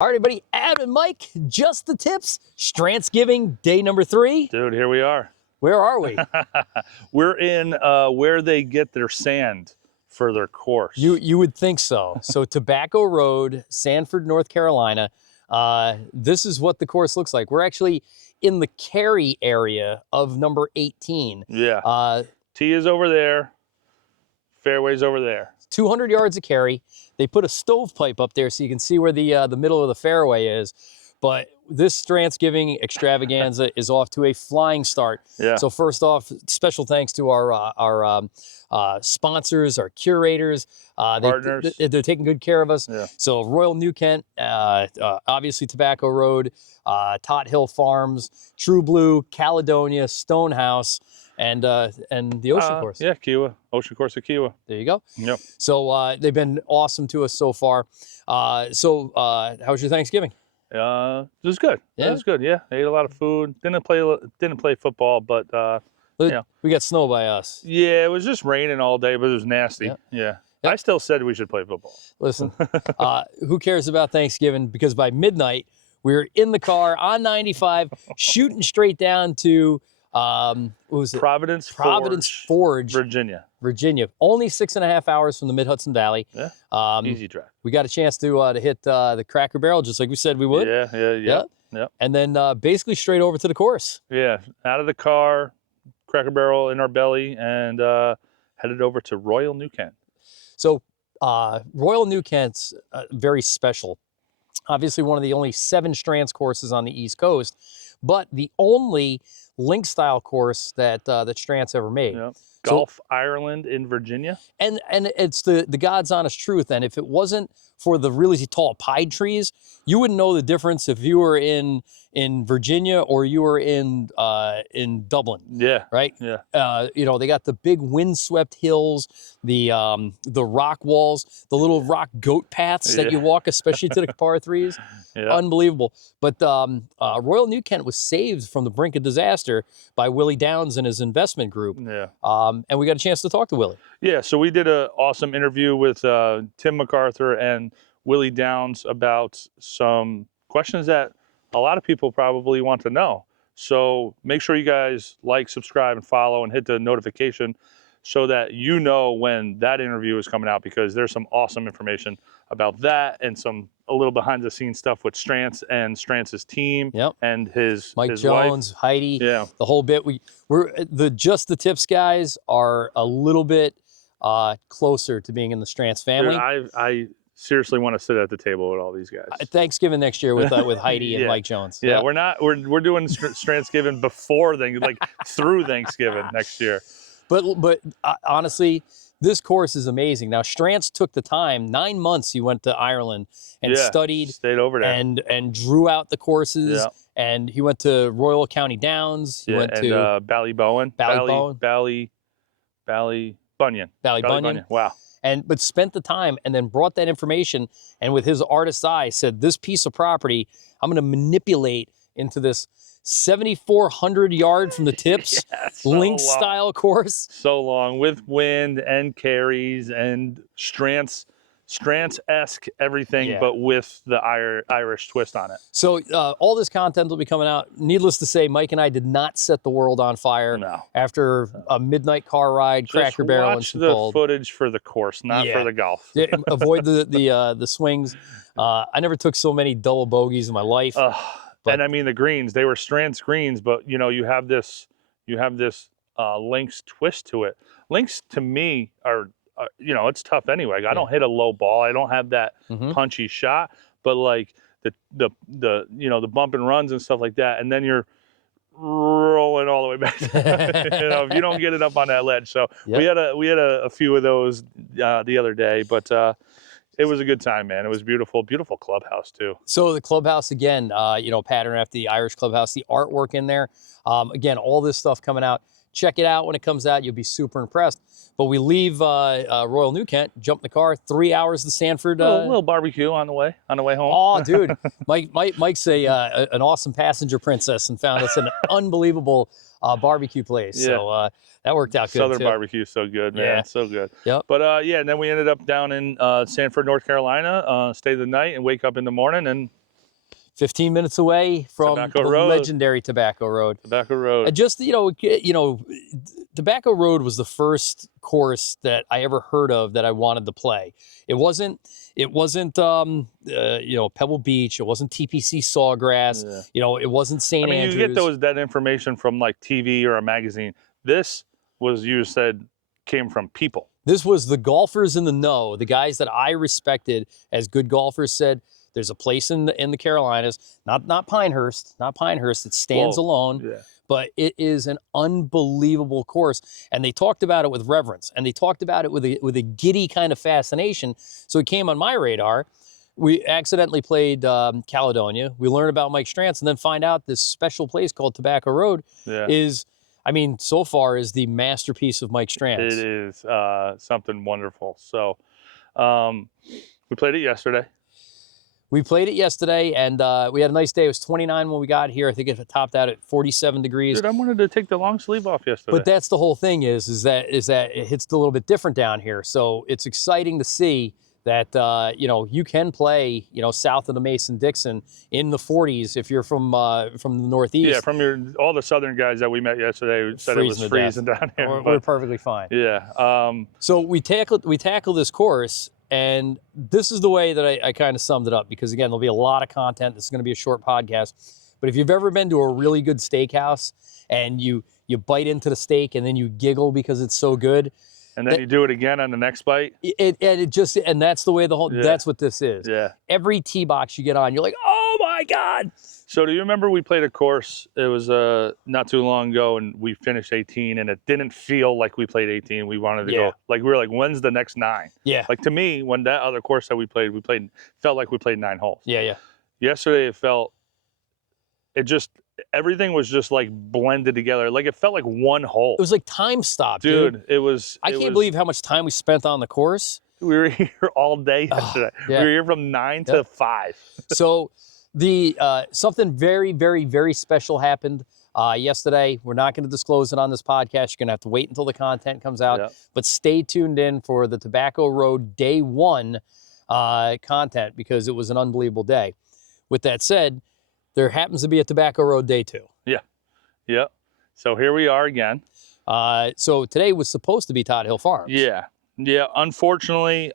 All right, everybody, Adam and Mike, just the tips. Strantzgiving day number 3. Dude, here we are. Where are we? We're in where they get their sand for their course. You would think so. So Tobacco Road, Sanford, North Carolina. This is what the course looks like. We're actually in the carry area of number 18. Yeah. Tee is over there. Fairway's over there. 200 yards of carry. They put a stovepipe up there so you can see where the middle of the fairway is. But this Strantzgiving extravaganza is off to a flying start. Yeah. So first off, special thanks to our sponsors, our curators. Partners. They're taking good care of us. Yeah. So Royal New Kent, obviously Tobacco Road, Tot Hill Farms, True Blue, Caledonia, Stonehouse, and the Ocean Course. Yeah, Kiwa. Ocean Course of Kiwa. There you go. Yep. So they've been awesome to us so far. How was your Thanksgiving? It was good. Yeah? It was good. Yeah, ate a lot of food. Didn't play football, but yeah. We got snow by us. Yeah, it was just raining all day, but it was nasty. Yeah. Yeah. Yep. I still said we should play football. Listen, who cares about Thanksgiving? Because by midnight, we were in the car on 95, shooting straight down to what was it? Providence Forge, Virginia. Only 6.5 hours from the Mid-Hudson Valley. Yeah. Easy drive. We got a chance to hit the Cracker Barrel just like we said we would. Yeah. And then basically straight over to the course. Yeah. Out of the car, Cracker Barrel in our belly, and headed over to Royal New Kent. So Royal New Kent's very special. Obviously one of the only 7 Strands courses on the East Coast, but the only link style course that Strands ever made. Yep. Gulf Ireland in Virginia. And it's the God's honest truth. And if it wasn't for the really tall pine trees, you wouldn't know the difference if you were in Virginia or you were in Dublin. Yeah. Right? Yeah. They got the big windswept hills, the rock walls, the little rock goat paths that you walk, especially to the par 3s. Yeah. Unbelievable. But Royal New Kent was saved from the brink of disaster by Willie Downs and his investment group. Yeah. And we got a chance to talk to Willie. Yeah, so we did an awesome interview with Tim MacArthur and Willie Downs about some questions that a lot of people probably want to know. So make sure you guys like, subscribe, and follow, and hit the notification so that you know when that interview is coming out, because there's some awesome information about that and a little behind the scenes stuff with Strantz and Strantz's team. Yep. And his Jones, wife. Heidi, yeah, the whole bit. We're just the tips guys are a little bit closer to being in the Strantz family. Dude, I seriously want to sit at the table with all these guys. Thanksgiving next year with Heidi and Mike Jones. Yeah, we're doing Strantzgiving before through Thanksgiving next year. But honestly, this course is amazing. Now, Strantz took the time, 9 months he went to Ireland and studied. Stayed over there. And drew out the courses. Yeah. And he went to Royal County Downs. He went to Ballybunion. Ballybunion. Wow. But spent the time and then brought that information and with his artist's eye said, this piece of property, I'm going to manipulate into this 7,400 yard from the tips link style course. So long with wind and carries and Strantz-esque everything, but with the Irish twist on it. So all this content will be coming out. Needless to say, Mike and I did not set the world on fire after a midnight car ride, Cracker Barrel, and some cold. Watch the footage for the course, not for the golf. Avoid the swings. I never took so many double bogeys in my life. And I mean the greens, they were Strantz greens, but you have this links twist to it. Links to me are it's tough anyway. I don't hit a low ball. I don't have that punchy shot, but like the bump and runs and stuff like that, and then you're rolling all the way back. If you don't get it up on that ledge. So we had a few of those the other day, but it was a good time, man. It was beautiful, beautiful clubhouse too. So the clubhouse again, pattern after the Irish clubhouse, the artwork in there. Again, all this stuff coming out. Check it out when it comes out. You'll be super impressed. But we leave Royal New Kent, jump in the car, 3 hours to Sanford. A little barbecue on the way home. Oh, dude, Mike's an awesome passenger princess and found us an unbelievable barbecue place. Yeah. So that worked out good. Southern too. barbecue, so good, man. Yeah. So good. Yep. But and then we ended up down in Sanford, North Carolina, stay the night and wake up in the morning and 15 minutes away from Tobacco the Road. legendary Tobacco Road. Tobacco Road. And just, Tobacco Road was the first course that I ever heard of that I wanted to play. It wasn't Pebble Beach. It wasn't TPC Sawgrass. Yeah. It wasn't St. I mean, Andrews. you get that information from like TV or a magazine. This was, you said, came from people. This was the golfers in the know, the guys that I respected as good golfers said, there's a place in the Carolinas, not Pinehurst, it stands alone, Yeah. but it is an unbelievable course. And they talked about it with reverence, and they talked about it with a giddy kind of fascination. So it came on my radar. We accidentally played Caledonia. We learned about Mike Strantz, and then find out this special place called Tobacco Road is, so far is the masterpiece of Mike Strantz. It is something wonderful. So we played it yesterday. We played it yesterday, and we had a nice day. It was 29 when we got here. I think it topped out at 47 degrees. Dude, I wanted to take the long sleeve off yesterday. But that's the whole thing is that it hits a little bit different down here. So it's exciting to see that, you can play, south of the Mason-Dixon in the 40s if you're from the Northeast. Yeah, from all the Southern guys that we met yesterday said it was freezing down here. We're perfectly fine. Yeah. So we tackle this course. And this is the way that I kind of summed it up, because again, there'll be a lot of content. This is going to be a short podcast. But if you've ever been to a really good steakhouse and you bite into the steak and then you giggle because it's so good. And then you do it again on the next bite. And that's the way that's what this is. Yeah. Every tee box you get on, you're like, oh my God. So do you remember we played a course? It was not too long ago, and we finished 18, and it didn't feel like we played 18. We wanted to go, like, we were like, when's the next 9? Yeah. Like, to me, when that other course that we played, felt like we played 9 holes. Yeah. Yesterday, everything was just like blended together. Like, it felt like one hole. It was like time stop, dude. I can't believe how much time we spent on the course. We were here all day yesterday. Yeah. We were here from 9 to 5. So something very, very, very special happened yesterday. We're not going to disclose it on this podcast. You're going to have to wait until the content comes out. Yeah. But stay tuned in for the Tobacco Road Day 1 content, because it was an unbelievable day. With that said, there happens to be a Tobacco Road Day 2. Yeah. So here we are again. So today was supposed to be Todd Hill Farms. Yeah. Unfortunately,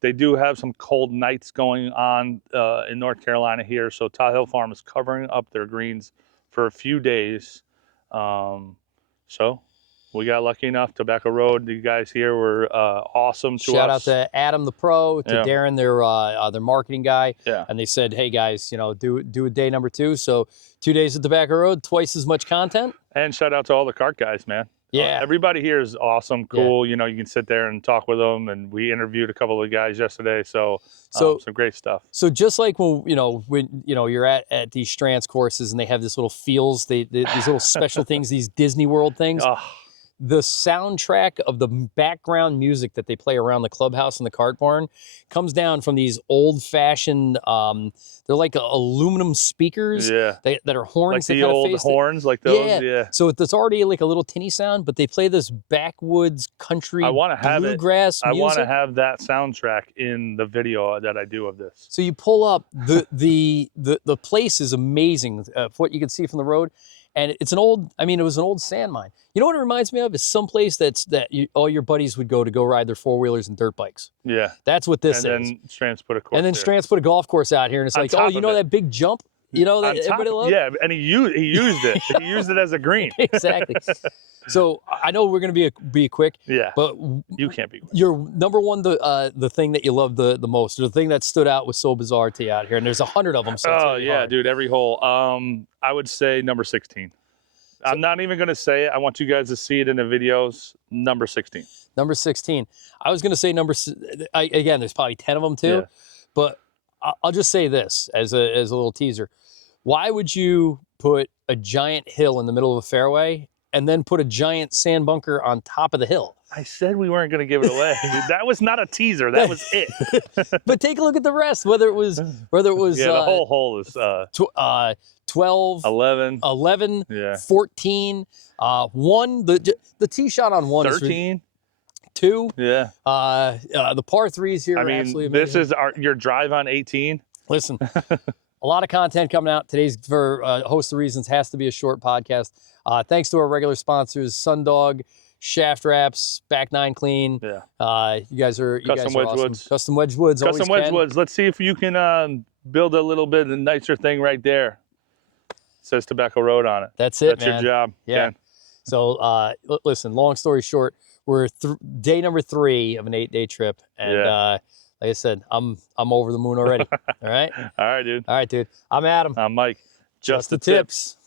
they do have some cold nights going on in North Carolina here. So Todd Hill Farm is covering up their greens for a few days. So we got lucky enough. Tobacco Road, the guys here were awesome to us. Shout out to Adam the pro, to Darren, their marketing guy. Yeah. And they said, hey guys, do a day number 2. So 2 days at Tobacco Road, twice as much content. And shout out to all the cart guys, man. Yeah. Everybody here is awesome, cool. You can sit there and talk with them. And we interviewed a couple of guys yesterday. So some great stuff. So just like when you're at these Strantz courses and they have this little feels, these little special things, these Disney World things. The soundtrack of the background music that they play around the clubhouse and the cart barn comes down from these old-fashioned, they're like aluminum speakers that are horns. Like the old horns, like those, yeah. So it's already like a little tinny sound, but they play this backwoods country bluegrass music. I want to have that soundtrack in the video that I do of this. So you pull up, the place is amazing, what you can see from the road. And it's it was an old sand mine. You know what it reminds me of? Is someplace all your buddies would go ride their 4-wheelers and dirt bikes. Yeah. That's what this is. And then Strantz put a course Strantz put a golf course out here, and it's like, that big jump? That everybody loves? Yeah, and he used it. He used it as a green. Exactly. So I know we're going to be quick. Yeah. But you can't be quick. Your number one, the thing that you love the most, or the thing that stood out was so bizarre to you out here, and there's 100 of them. So hard. Dude, every hole. I would say number 16. I'm not even going to say it. I want you guys to see it in the videos. Number 16. Number 16. I was going to say again, there's probably 10 of them too, but I'll just say this as a little teaser. Why would you put a giant hill in the middle of a fairway and then put a giant sand bunker on top of the hill? I said we weren't going to give it away. That was not a teaser. That was it. But take a look at the rest. Whether it was the whole hole is 12, 11, 14, 1. The tee shot on 1 13. Is 2. Yeah. The par 3s here. I mean, absolutely this amazing. is your drive on 18. Listen, a lot of content coming out. Today's, for a host of reasons, has to be a short podcast. Thanks to our regular sponsors, Sundog, Shaft Wraps, Back 9 Clean. Yeah. You guys are Custom Wedge awesome. Woods. Custom Wedge Woods. Custom Wedge Woods. Let's see if you can build a little bit of a nicer thing right there. It says Tobacco Road on it. That's it, That's man. your job. Yeah. Ken. So listen, long story short, we're day number 3 of an 8-day trip. And like I said, I'm over the moon already. All right? All right, dude. All right, dude. I'm Adam. I'm Mike. Just the tips.